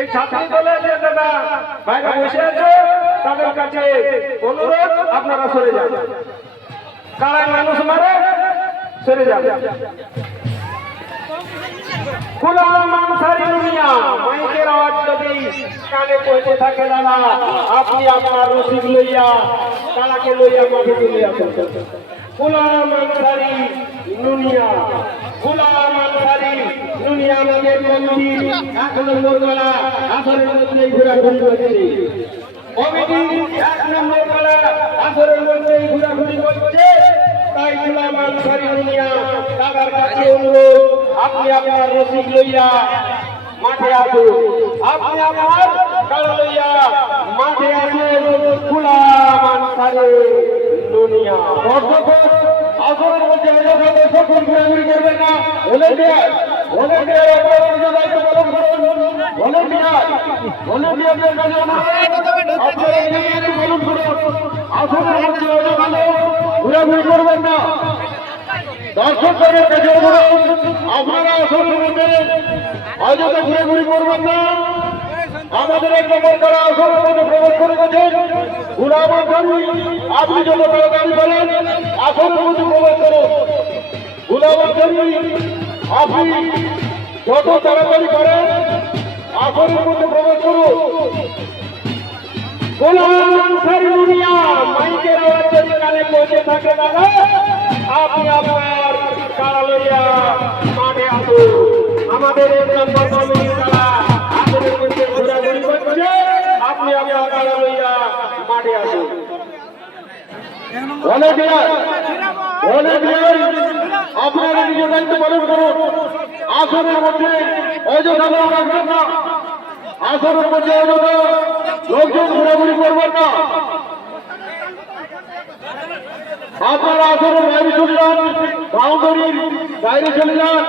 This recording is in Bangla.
এই ছাত্রী দলের যে দাদা বাইরে বসে আছে তাদের কাছে অনুরোধ আপনারা সরে যান। কারায় মানুষ মারে, সরে যান। গোলাম আনসারী দুনিয়া মাইকের আওয়াজ যদি কানে পৌঁছে থাকে দাদা, আপনি আপনার রসিদ লইয়া তারাকে লইয়া মাঠে তুলে আসেন। গোলাম আনসারী দুনিয়া, গোলাম আনসারী দুনিয়া আমাদের মন্দির 1 নম্বর গলা আসরের মধ্যেই ঘোরাঘুরি করছে। কমিটি 1 নম্বর গলা আসরের মধ্যেই ঘোরাঘুরি করছে। তাই গোলাম আনসারী দুনিয়া তাদের কাছে অনুরোধ, আপনি আপনার রসিদ লইয়া মাঠে আসুন। আপনি আপনার কালো লইয়া মাঠে আসেন। গোলাম আনসারী দুনিয়া আসরের মধ্যে সকল ঘোরাঘুরি করবেন না। ভলেন্টিয়ার দায়িত্ব পালন করুন। ভলেন্টিয়ারদের কাছে পালন করুন। আসরের মধ্যে ঘোরাঘুরি করবেন না। দর্শকদের কাছে অনুরোধ, আপনারা আসরের মধ্যে অযথা ঘুরাঘুরি করবেন না। আমাদের 1 নম্বর করা আসরের মধ্যে প্রবেশ করে গেছেন। গোলাম আনসারী আপনি যত তাড়াতাড়ি করেন আসরের মধ্যে প্রবেশ করুন। গোলাম আনসারী আপনি যত তাড়াতাড়ি করেন আসরের মধ্যে প্রবেশ করুন। গোলাম আনসারী দুনিয়া মাইকের আওয়াজ যদি কানে পৌঁছে থাকে দাদা, আপনি আপনার কারা লইয়া মাঠে আসুন। আমাদের 1 নম্বর কমিটির দ্বারা আসরের মধ্যে ঘোরাঘুরি করছে। আপনি আপনার কারা লইয়া মাঠে আসুন। ভলেন্টিয়ার আপনারা নিজের দায়িত্ব পালন করুন। আসরের মধ্যে অযথা লোক রাখবেন না। আসরের মধ্যে অযথা লোকজন ঘোরাঘুরি করবেন না। আপনারা আসরের বাইরে চলে যান, বাউন্ডারির বাইরে চলে যান।